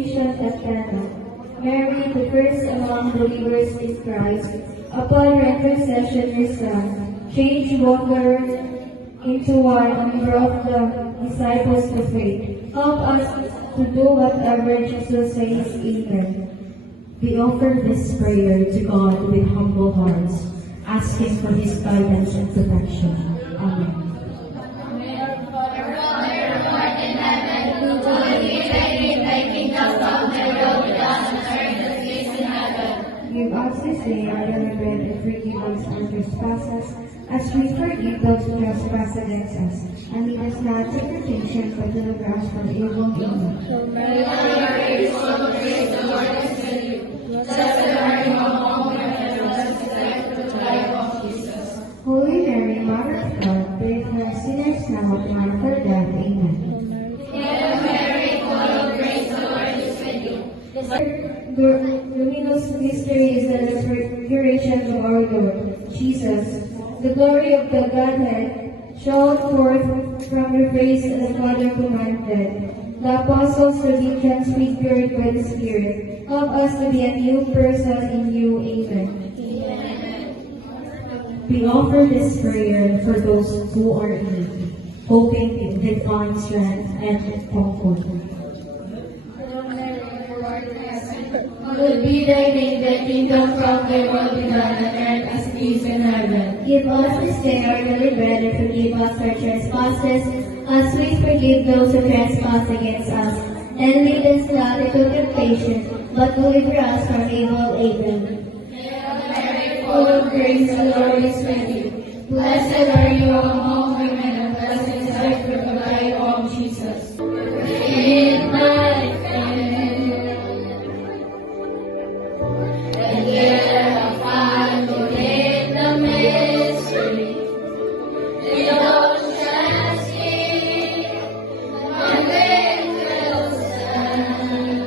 Annunciation at Cana. Mary, the first among believers in Christ, upon her intercession your Son, changed water into wine and brought the disciples to faith. Help us to do whatever Jesus says. Amen. We offer this prayer to God with humble hearts, asking for His guidance and protection. Amen. Give us this day our daily bread, and forgive us our trespasses, as we forgive those who trespass against us. And lead us not into temptation, but deliver us from evil. Amen. Holy Mary, Mother of God, pray for us sinners now and at the hour of our death. Amen. The luminous mystery is the resurrection of our Lord Jesus. The glory of the Godhead shone forth from your face as the Father commanded. The apostles to be transfigured by the Spirit. Help us to be a new person in you. Amen. We offer this prayer for those who are in need, hoping they find strength and comfort. Hallowed be thy name, thy kingdom come, thy will be done on earth as it is in heaven. Give us this day our daily bread, and forgive us our trespasses, as we forgive those who trespass against us. And lead us not into temptation, but deliver us from evil. Amen. Full of grace, the Lord is with you. Blessed are you among women, and blessed is the fruit of thy womb, Jesus. In my and yet I find within the mystery, the ocean sea, my wind will stand.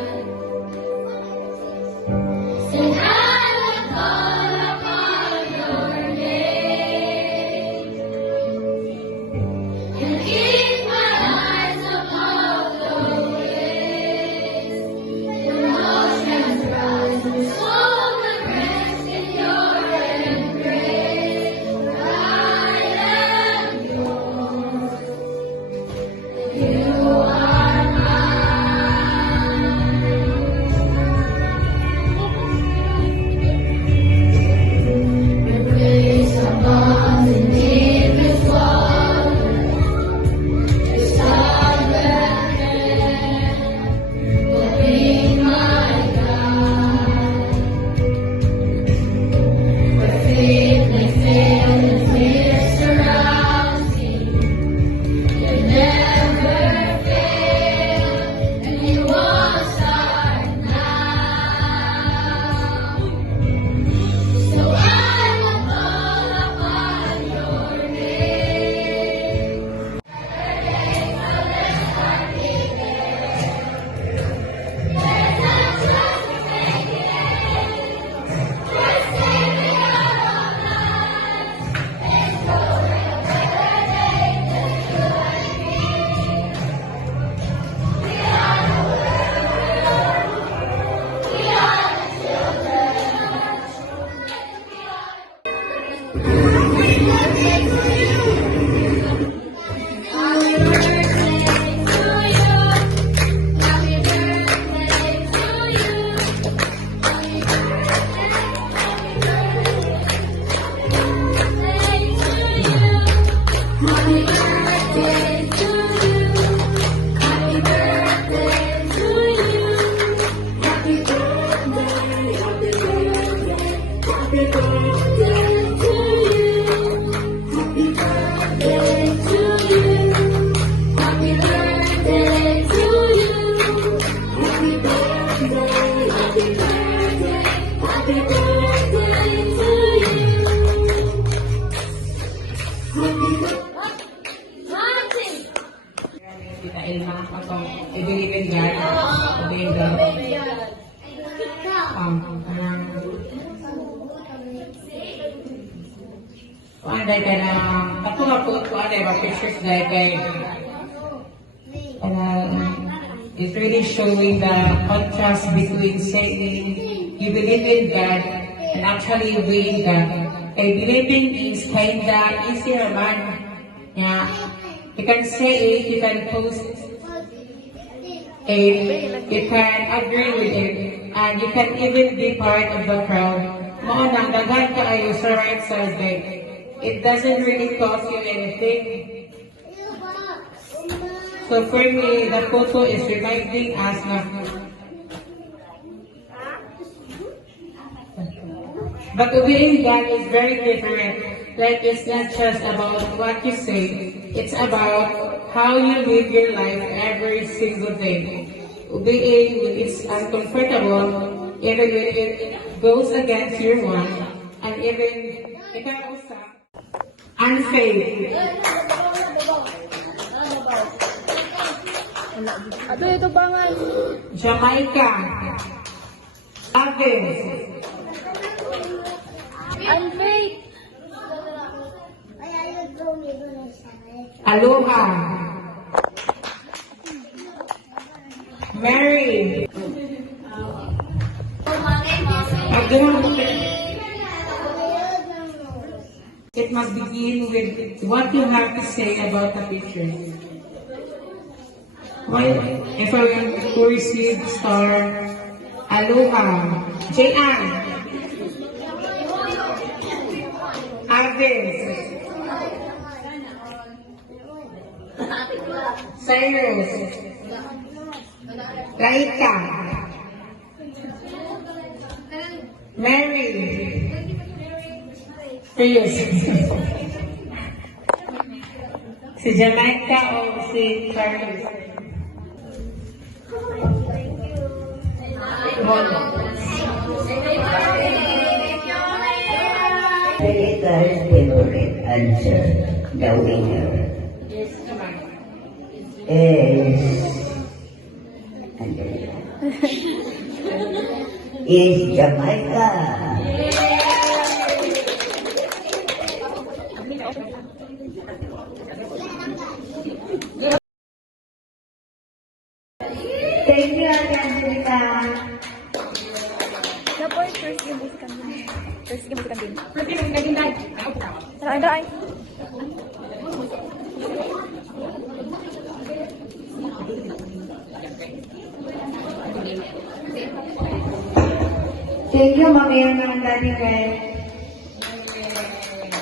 Sing, I will call upon your name, and keep my eyes above the waves. The oceans rise and soar. Anday kay na katulad po ko anday ba pictures day kay is really showing the contrast between saying you believe in God and actually obeying God. Believing is kinda easier man. Yeah. You can say it, you can post it, you can agree with it, and you can even be part of the crowd. Mauna, daghan ka ayo sa right side eh. It doesn't really cost you anything. So for me, the photo is reminding us na but obeying God is very different. Like it's not just about what you say, it's about how you live your life every single day. Obeying when it's uncomfortable, even when it goes against your want, and even unfaith. Ato ito bangan. Jamaica. Aves. Unfaith. Aloha. Mary. It must begin with what you have to say about the picture. Well, if I were to receive star, Aloha. J.Ann. Agnes. Cyrus. Laika. Mary. Prius. Si Jamaica o si Charles? Senator's favorite answer, the winner, is Jamaica. Thank you, Ate Angelica. Dapat first game music din. First game music din. Ay. Thank you, Ma'am Mayor ng Daddy Red.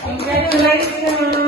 Congratulations!